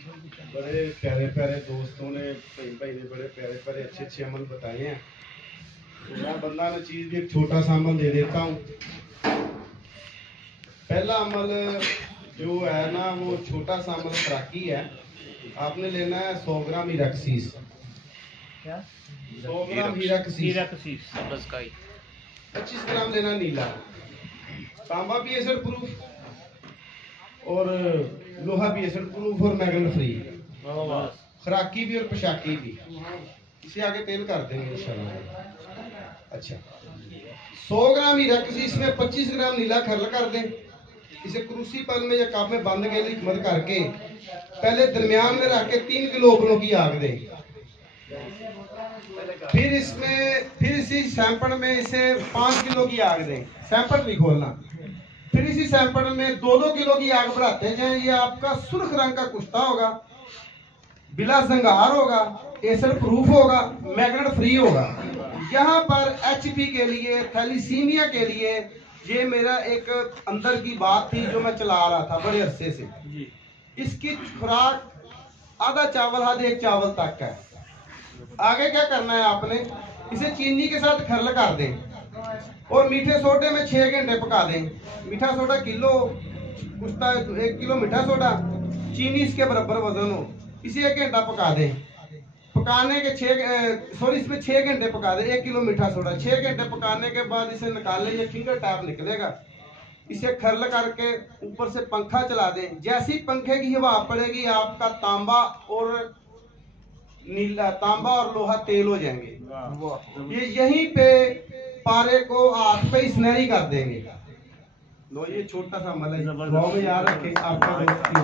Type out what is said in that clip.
बड़े प्यारे प्यारे दोस्तों ने भाई ने बड़े प्यारे प्यारे अच्छे अच्छे अमल बताए हैं। तो मैं बंदा ने चीज भी एक छोटा सा अमल दे देता हूँ। पहला अमल जो है ना वो छोटा सा अमल खराकी है। आपने लेना है 100 ग्राम हीरा कसीस। क्या? 100 ग्राम हीरा कसीस। 25 ग्राम लेना नीला। तांबा भी एसिड प्रूफ और लोहा भी एसिड प्रूफ और मैग्नेट फ्री। खराकी भी और पोशाकी भी। इसे आगे तेल कर देंगे इंशाल्लाह। अच्छा, 100 ग्राम हीरा कसीस में 25 ग्राम नीला खरल कर दें। इसे क्रूसीबल में या कप में बंद के लिए हिकमत करके पहले दरमियान में रख के 3 किलो ओपनों की आग दें। फिर इसी सैंपल में इसे 5 किलो की आग दें। सैंपल भी खोलना। फिर इसी सैंपल में 2-2 किलो की आग बढ़ाते जाएं। ये आपका सुर्ख रंग का कुश्ता होगा, बिला जंगार होगा, एसिड प्रूफ होगा, मैग्नेट फ्री होगा। यहाँ पर एचपी के लिए, थैलीसीमिया के लिए ये मेरा एक अंदर की बात थी जो मैं चला रहा था बड़े अरसे से। इसकी खुराक आधा चावल आधे 1 चावल तक है। आगे क्या करना है आपने, इसे चीनी के साथ खरल कर दें और मीठे सोडे में 6 घंटे पका दें। मीठा सोडा किलो, कुश्ता 1 किलो मीठा सोडा, चीनी इसके बराबर वजन हो। इसे 1 घंटा पका दें। पकाने के इसमें 6 घंटे पका दें। 1 किलो मीठा सोडा 6 घंटे पकाने के बाद इसे निकालें। ये फिंगर टैप निकलेगा। इसे खरल करके ऊपर से पंखा चला दें। जैसी पंखे की हवा पड़ेगी आपका तांबा और लोहा तेल हो जाएंगे। ये यहीं पे पारे को हाथ पे स्नैरी कर देंगे। लो, ये छोटा सा अमल है। याद रखें आपका दोस्त की